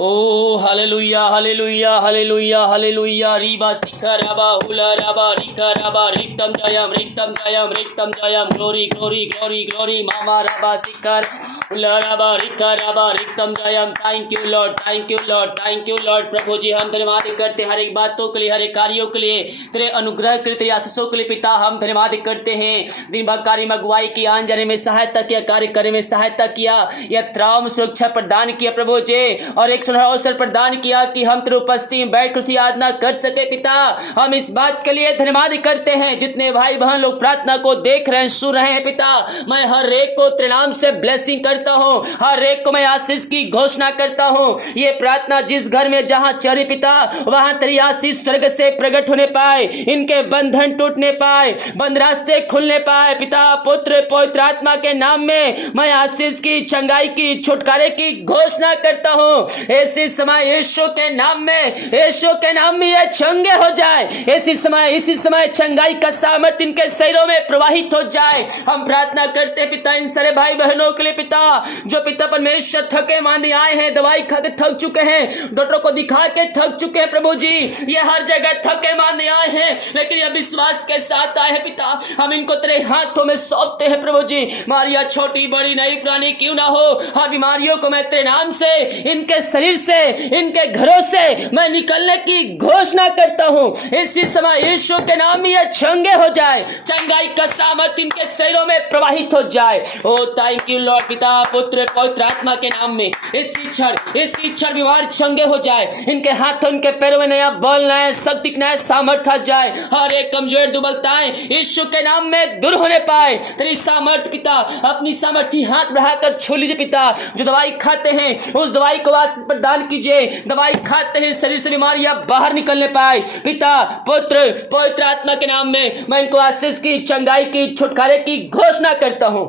ओ hallelujah hallelujah hallelujah hallelujah रीबा सिखा राबा हुला राबा रिका राबा रिक्तम जयम रिक्तम जयम रिक्तम जयम ग्लोरी ग्लोरी ग्लोरी ग्लोरी मामा राबा सिखा हुला राबा रिका राबा रिक्तम जयम। Thank you lord, thank you lord, thank you lord. प्रभु जी हम धन्यवाद करते हैं हर एक बातों के लिए, हर एक कार्यों के लिए, तेरे अनुग्रह के लिए, तेरे आशीषों के लिए पिता हम धन्यवाद करते हैं। दिन भर कार्य में अगुवाई की, आन जाने में सहायता किया, कार्य करने में सहायता किया, यात्राओं में सुरक्षा प्रदान किया प्रभु जी, और एक सुनहरा अवसर प्रदान किया कि हम तेरे उपस्थिति में बैठ कर आराधना कर सके पिता। हम इस बात के लिए धन्यवाद करते हैं। जितने भाई बहन लोग प्रार्थना को देख रहे हैं, सुन रहे हैं पिता, मैं हर एक को तेरे नाम से ब्लेसिंग करता हूँ, हर एक को मैं आशीष की घोषणा करता हूँ। ये प्रार्थना जिस घर में जहां चढ़े पिता, वहां तेरी आशीष स्वर्ग से प्रकट होने पाए, इनके बंधन टूटने पाए, बंद रास्ते खुलने पाए पिता। पुत्र पवित्र आत्मा के नाम में मैं आशीष की, चंगाई की, छुटकारे की घोषणा करता हूँ। ऐसे समय यीशु के नाम में, यीशु के नाम में ये चंगे हो जाए। इसी समय चंगाई का सामर्थ्य इनके शरीरों में प्रवाहित हो जाए। हम प्रार्थना करते पिता इन सारे भाई बहनों के लिए पिता, जो पिता परमेश्वर थके मांदे आए हैं, दवाई खा के थक चुके हैं, डॉक्टर को दिखा के थक चुके हैं प्रभु जी, ये हर जगह थके मांदे आए हैं, लेकिन ये विश्वास के साथ आए हैं पिता। हम इनको तेरे हाथों में सौंपते हैं प्रभु जी। बीमारियां छोटी बड़ी नई पुरानी क्यों ना हो, हर बीमारियों को मैं तेरे नाम से, इनके शरीर से, इनके घरों से मैं निकलने की घोषणा करता हूं। इसी समय यीशु के नाम में ये चंगे हो जाए, चंगाई का सामर्थ्य इनके शरीरों में प्रवाहित हो जाए। ओ थैंक यू लॉर्ड पिता पुत्र पवित्र आत्मा के नाम में इसी क्षण बीमार चंगे हो जाए, इनके हाथों इनके पैरों में नया बल, नया शक्ति, नया सामर्थ्य आ जाए। हर एक कमजोर दुबलताएं यीशु के नाम में दूर होने पाए। तेरी सामर्थ्य पिता, अपनी सामर्थ्य हाथ बढ़ाकर छू लीजिए पिता। जो दवाई खाते हैं उस दवाई को आशीष प्रदान कीजिए, दवाई खाते हैं शरीर से बीमारियां बाहर निकलने पाए पिता पुत्र पवित्र आत्मा के नाम में मैं इनको आशीष की, चंगाई की, छुटकारे की घोषणा करता हूं।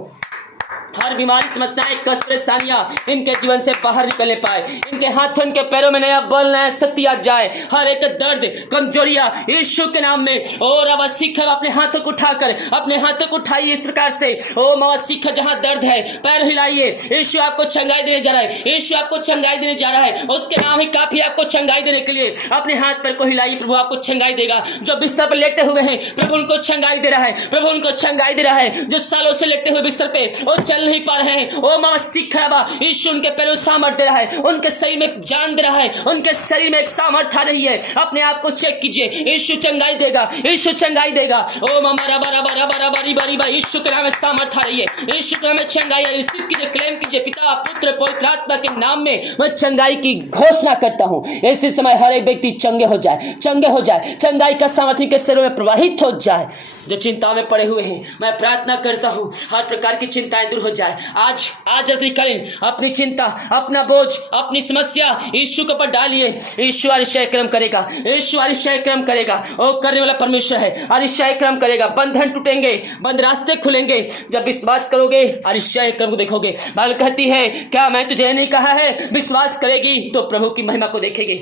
हर बीमारी, समस्याएं, कष्ट, परेशानियां इनके जीवन से बाहर निकलने पाए, इनके हाथों इनके पैरों में नया बल, नया शक्ति आ जाए। हर एक दर्द, कमजोरियां यीशु के नाम में, और अब सीखर अपने हाथों को उठाकर, अपने हाथों को उठाइए इस प्रकार से। ओ माँ सीखर, जहां दर्द है पैर हिलाइए, यीशु आपको चंगाई देने जा रहा है, यीशु आपको चंगाई देने जा रहा है। उसके नाम ही काफी आपको चंगाई देने के लिए। अपने हाथ पैर को हिलाइए, प्रभु आपको चंगाई देगा। जो बिस्तर पर लेटे हुए हैं प्रभु उनको चंगाई दे रहा है, प्रभु उनको चंगाई दे रहा है। जो सालों से लेटे हुए बिस्तर पे और चल नहीं पा रहे हैं, ओ मां सिखराबा, यीशु उनके पैरों सामर्थ्य दे रहा है, उनके शरीर में जान दे रहा है, उनके शरीर में एक सामर्थ्य आ रही है। अपने आप को चेक कीजिए, यीशु चंगाई देगा, यीशु चंगाई देगा। ओ मामा रबा रबा रबा रबा रिबा रिबा, यीशु के नाम में सामर्थ्य आ रही है, यीशु के नाम में चंगाई रिसीव कीजिए, क्लेम कीजिए। पिता पुत्र पवित्र आत्मा के नाम में मैं चंगाई की घोषणा करता हूं। ऐसे समय हर एक व्यक्ति चंगे हो जाए, चंगे हो जाए, चंगाई का सामर्थ्य के शरीर में प्रवाहित हो जाए। जो चिंता में पड़े हुए हैं, मैं प्रार्थना करता हूं हर प्रकार की चिंताएं दूर हो जाए। आज रात्रिकालीन अपनी चिंता, अपना बोझ, अपनी समस्या यीशु के ऊपर डालिए। यीशु अतिशय क्रम करेगा, यीशु अतिशय क्रम करेगा। ओ करने वाला परमेश्वर है, अतिशय क्रम करेगा। बंधन टूटेंगे, बंद रास्ते खुलेंगे जब विश्वास करोगे, अतिशय क्रम को देखोगे। बाइबल कहती है, क्या मैं तुझे नहीं कहा है, विश्वास करेगी तो प्रभु की महिमा को देखेगी।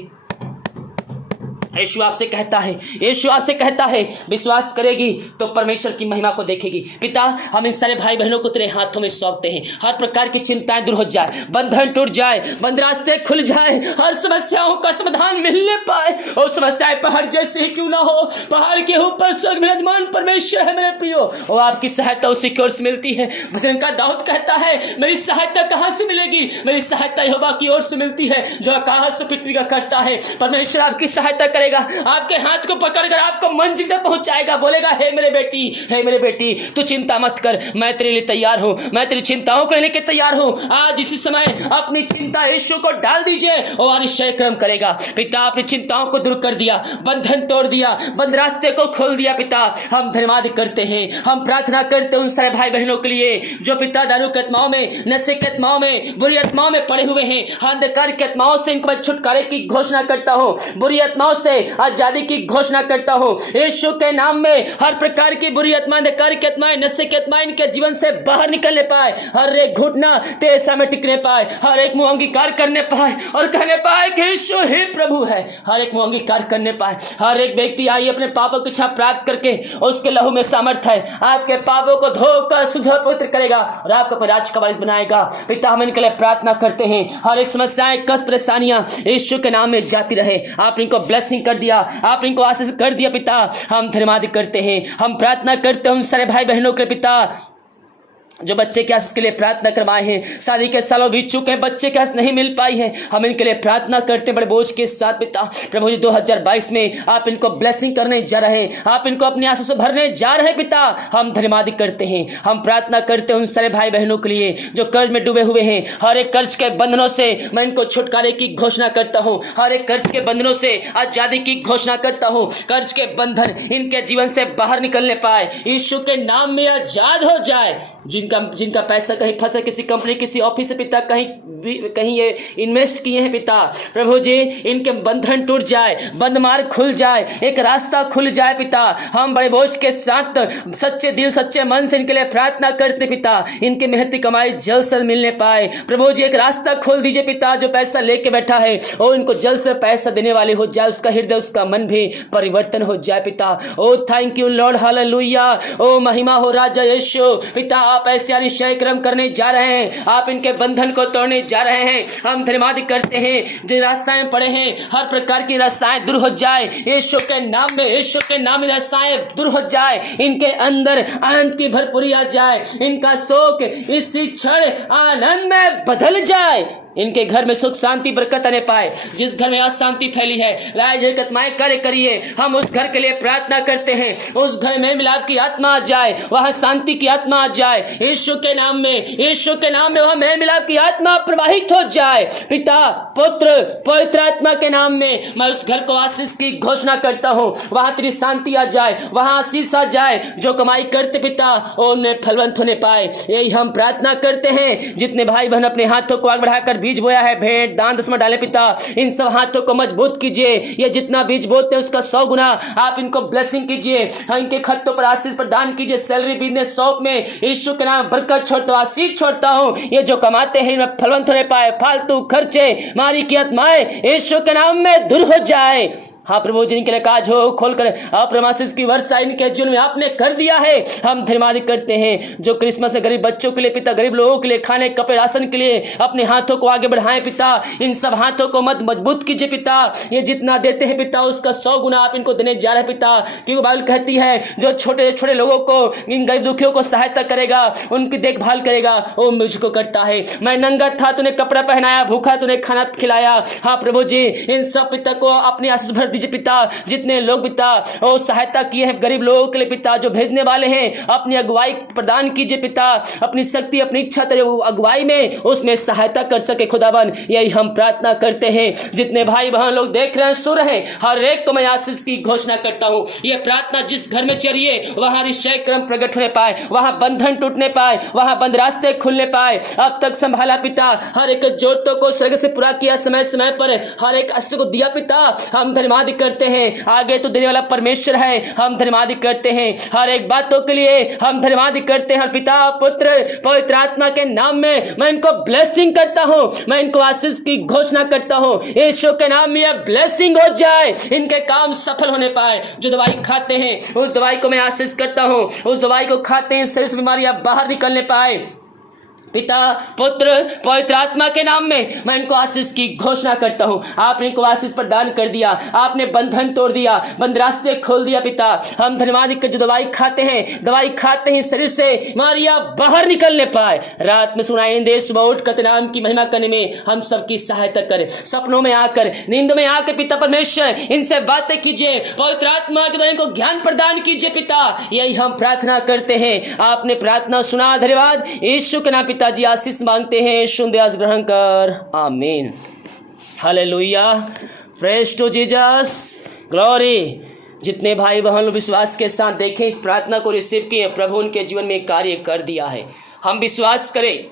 यीशु आपसे कहता है, यीशु आपसे कहता है, विश्वास करेगी तो परमेश्वर की महिमा को देखेगी। पिता हम इन सारे भाई बहनों को तेरे हाथों में सौंपते हैं। हर प्रकार की चिंताएं दूर हो जाए, बंधन टूट जाए, बंद रास्ते खुल जाए, हर समस्याओं का समाधान मिलने पाए। और समस्याएं पहाड़ जैसे ही क्यों ना हो, पहाड़ के ऊपर स्वर्ग विराजमान परमेश्वर है मेरे प्रियो, और आपकी सहायता उसी की ओर से मिलती है। भजन का दाऊद कहता है, मेरी सहायता कहां से मिलेगी, मेरी सहायता यहोवा की ओर से मिलती है जो आकाश से पृथ्वी का करता है। परमेश्वर आपकी सहायता करेगा, आपके हाथ को पकड़कर आपको मंजिल तक पहुंचाएगा। बोलेगा, हे मेरे बेटी, हे मेरे बेटी, तू चिंता मत कर, मैं तेरे लिए तैयार हूं, मैं तेरी चिंताओं को लेकर तैयार हूं। आज इसी समय अपनी चिंता यीशु को डाल दीजिए और अतिशय कर्म करेगा। पिता अपनी चिंताओं को दूर कर दिया, बंधन तोड़ दिया, बंद रास्ते को खोल दिया। पिता हम धन्यवाद करते हैं, हम प्रार्थना करते हैं उन सारे भाई बहनों के लिए जो पिता दारू के आत्माओं में, नशे के आत्माओं में, बुरी आत्माओं में पड़े हुए हैं। अंधकार की आत्माओं से इनको मैं छुटकारे की घोषणा करता हूं, बुरी आत्माओं से से आजादी की घोषणा करता हूँ। यीशु के नाम में हर प्रकार की बुरी आत्माएं, अंधकार की आत्माएं, नशे की आत्माएं इनके जीवन से बाहर निकलने पाए। हर एक घुटना तेरे सामने टिकने पाए, हर एक मुंह अंगीकार करने पाए और कहने पाए कि यीशु ही प्रभु है। हर एक मुंह अंगीकार करने पाए। हर एक व्यक्ति आइए अपने पापों की क्षमा प्राप्त करके, उसके लहू में सामर्थ्य है, आपके पापों को धोकर शुद्ध और पवित्र करेगा और आपको अपने राज का वारिस बनाएगा। पिता, हम इनके लिए प्रार्थना करते हैं। हर एक समस्याएं, कष्ट, परेशानियां यीशु के नाम में जाती रहे। आप इनको ब्लेसिंग कर दिया, आप इनको आशीष कर दिया। पिता, हम धन्यवाद करते हैं, हम प्रार्थना करते हैं उन सारे भाई बहनों के पिता जो बच्चे के आशीष के लिए प्रार्थना करवाए हैं। शादी के सालों बीत चुके हैं, बच्चे के आशीष नहीं मिल पाई है, हम इनके लिए प्रार्थना करते हैं बड़े बोझ के साथ। पिता प्रभु जी, 2022 में आप इनको ब्लेसिंग करने जा रहे हैं, आप इनको अपने आशीष से भरने जा रहे हैं। पिता, हम धन्यवाद करते हैं, हम प्रार्थना करते हैं उन सारे भाई बहनों के लिए जो कर्ज में डूबे हुए हैं। हर एक कर्ज के बंधनों से मैं इनको छुटकारे की घोषणा करता हूँ। हर एक कर्ज के बंधनों से आजादी की घोषणा करता हूँ। कर्ज के बंधन इनके जीवन से बाहर निकलने पाए, यीशु के नाम में आजाद हो जाए। जिनका पैसा कहीं फंसा, किसी कंपनी, किसी ऑफिस से पिता, कहीं ये इन्वेस्ट किए हैं पिता, प्रभु जी इनके बंधन टूट जाए, बंद मार्ग खुल जाए, एक रास्ता खुल जाए। पिता, हम बड़े बोझ के साथ सच्चे दिल, सच्चे मन से इनके लिए प्रार्थना करते पिता, इनकी मेहनती कमाई जल्द से मिलने पाए। प्रभु जी एक रास्ता खोल दीजिए पिता, जो पैसा लेके बैठा है और इनको जल्द से पैसा देने वाले हो जाए, उसका हृदय, उसका मन भी परिवर्तन हो जाए। पिता, ओ थैंक यू लॉर्ड, हालेलुया, ओ महिमा हो राजा यीशु। पिता, आप ऐसे निश्चय कर्म करने जा रहे हैं, आप इनके बंधन को तोड़ने जा रहे हैं। हम धन्यवाद करते हैं, जो रास्ताएं पड़े हैं हर प्रकार की रास्ताएं दूर हो जाए यीशु के नाम में, यीशु के नाम में रास्ताएं दूर हो जाए, इनके अंदर आनंद की भरपूरी आ जाए, इनका शोक इसी क्षण आनंद में बदल जाए, इनके घर में सुख शांति बरकत आने पाए। जिस घर में अशांति फैली है, लाज आत्माएं कार्य करिए, हम उस घर के लिए प्रार्थना करते हैं। उस घर में मिलाप की आत्मा आ जाए, वहां शांति की आत्मा आ जाए यीशु के नाम में, यीशु के नाम में वहां मेल मिलाप की आत्मा प्रवाहित हो जाए। पिता, पुत्र, पवित्र आत्मा के नाम में मैं उस घर को आशीष की घोषणा करता हूं, वहां तेरी शांति आ जाए, वहां आशीष आ जाए। जो कमाई करते पिता उन्हें फलवंत होने पाए, यही हम प्रार्थना करते हैं। जितने भाई बहन अपने हाथों को आगे बढ़ाकर बीज बोया है, भेंट दान दसवां डाले पिता, इन सब हाथों को मजबूत कीजिए। ये जितना बीज बोते हैं उसका 100 गुना आप इनको ब्लेसिंग कीजिए, इनके खतों पर आशीष प्रदान कीजिए। सैलरी, बिजनेस, शॉप में यीशु के नाम बरकत छोड़ता हूं, आशीष छोड़ता हूं। ये जो कमाते हैं इनमें फलवंत होने पाए, फालतू खर्चे, मारी की आत्माएं यीशु के नाम में दूर हो जाए। हाँ प्रभु, जिनके लिए काज हो खोलकर अप्रमाशिष की वर्षा इनके जीवन में आपने कर दिया है, हम धन्यवाद करते हैं। जो क्रिसमस है गरीब बच्चों के लिए पिता, गरीब लोगों के लिए खाने कपड़े राशन के लिए अपने हाथों को आगे बढ़ाएं पिता, इन सब हाथों को मत मजबूत कीजिए पिता। ये जितना देते हैं पिता उसका 100 गुना आप इनको देने जा रहे हैं पिता, क्योंकि बाइबल कहती है जो छोटे छोटे लोगों को, इन गरीब दुखियों को सहायता करेगा, उनकी देखभाल करेगा, वो मुझको करता है। मैं नंगा था, तूने कपड़ा पहनाया, भूखा तूने खाना खिलाया। हाँ प्रभु जी, इन सब पिता को अपने आशीष भर पिता। जितने लोग पिता और सहायता किए हैं गरीब लोगों के लिए पिता, जो भेजने वाले हैं, अपनी अगुवाई प्रदान कीजिए पिता, अपनी शक्ति, अपनी इच्छा अगुवाई में उसमें सहायता कर सके खुदावन, यही हम प्रार्थना करते हैं। जितने भाई बहन लोग देख रहे हैं, सुन रहे हैं, हर एक को मैं आशीष की घोषणा करता हूं। यह प्रार्थना जिस घर में चलिए वहां निश्चय क्रम प्रकट होने पाए, वहां बंधन टूटने पाए, वहां बंद रास्ते खुलने पाए। अब तक संभाला पिता, हर एक जोतों को स्वर्ग से पूरा किया, समय समय पर हर एक अश्व को दिया पिता, हम धन्यवाद करते हैं। आगे तो देने वाला परमेश्वर है, हम धन्यवाद करते हैं। हर एक बातों के लिए हम धन्यवाद करते हैं। पिता, पुत्र, पवित्र आत्मा के नाम में मैं इनको ब्लेसिंग करता हूं, मैं इनको आशीष की घोषणा करता हूं। यीशु के नाम में यह ब्लेसिंग हो जाए, इनके काम सफल होने पाए। जो दवाई खाते हैं उस दवाई को मैं आशीष करता हूं, उस दवाई को खाते हैं शरीर से बीमारियां बाहर निकलने पाए। पिता, पुत्र, पवित्र आत्मा के नाम में मैं इनको आशीष की घोषणा करता हूं। आपने इनको आशीष प्रदान कर दिया, आपने बंधन तोड़ दिया, बंद रास्ते खोल दिया पिता। हम धन्यवाद कर, जो दवाई खाते हैं शरीर से मारिया बाहर निकलने पाए। रात में सुनाई देश उठ कर नाम की महिमा करने में हम सबकी सहायता करें। सपनों में आकर, नींद में आकर पिता परमेश्वर इनसे बातें कीजिए, पवित्र आत्मा के द्वारा इनको ज्ञान प्रदान कीजिए पिता, यही हम प्रार्थना करते हैं। आपने प्रार्थना सुना, धन्यवाद। यीशु के नाम पिताजी आशीष मांगते हैं, सुंदर ग्रहण कर, आमीन, hallelujah, praise to Jesus, glory. जितने भाई बहन लोग विश्वास के साथ देखें, इस प्रार्थना को रिसीव किए, प्रभु उनके जीवन में कार्य कर दिया है। हम विश्वास करें,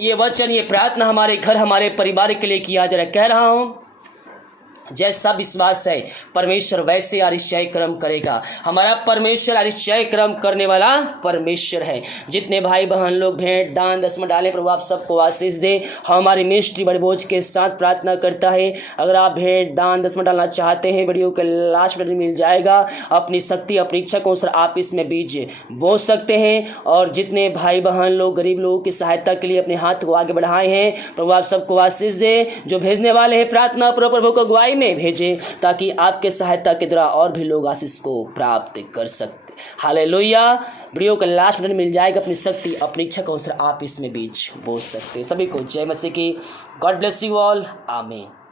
ये वचन, ये प्रार्थना हमारे घर, हमारे परिवार के लिए किया जा रहा है। कह रहा हूं जैसा विश्वास है परमेश्वर वैसे आरिश्चय कर्म करेगा। हमारा परमेश्वर आरिश्चय कर्म करने वाला परमेश्वर है। जितने भाई बहन लोग भेंट दान दसवां डालें, प्रभु आप सबको आशीष दे। हमारी मिनिस्ट्री बड़े बोझ के साथ प्रार्थना करता है। अगर आप भेंट दान दसवां डालना चाहते हैं, वीडियो के लास्ट में मिल जाएगा। अपनी शक्ति अपनी इच्छा को अनुसार आप इसमें बीज बो सकते हैं। और जितने भाई बहन लोग गरीब लोगों की सहायता के लिए अपने हाथ को आगे बढ़ाए हैं, प्रभु आप सबको आशीष दे। जो भेजने वाले हैं प्रार्थना प्रभु को अगुवाई में भेजें, ताकि आपके सहायता के द्वारा और भी लोग आशीष को प्राप्त कर सकते। हालेलुया। वीडियो का लास्ट में मिल जाएगा। अपनी शक्ति अपनी इच्छा के अनुसार आप इसमें बीज बो सकते। सभी को जय मसीह की। God bless you all. आमीन।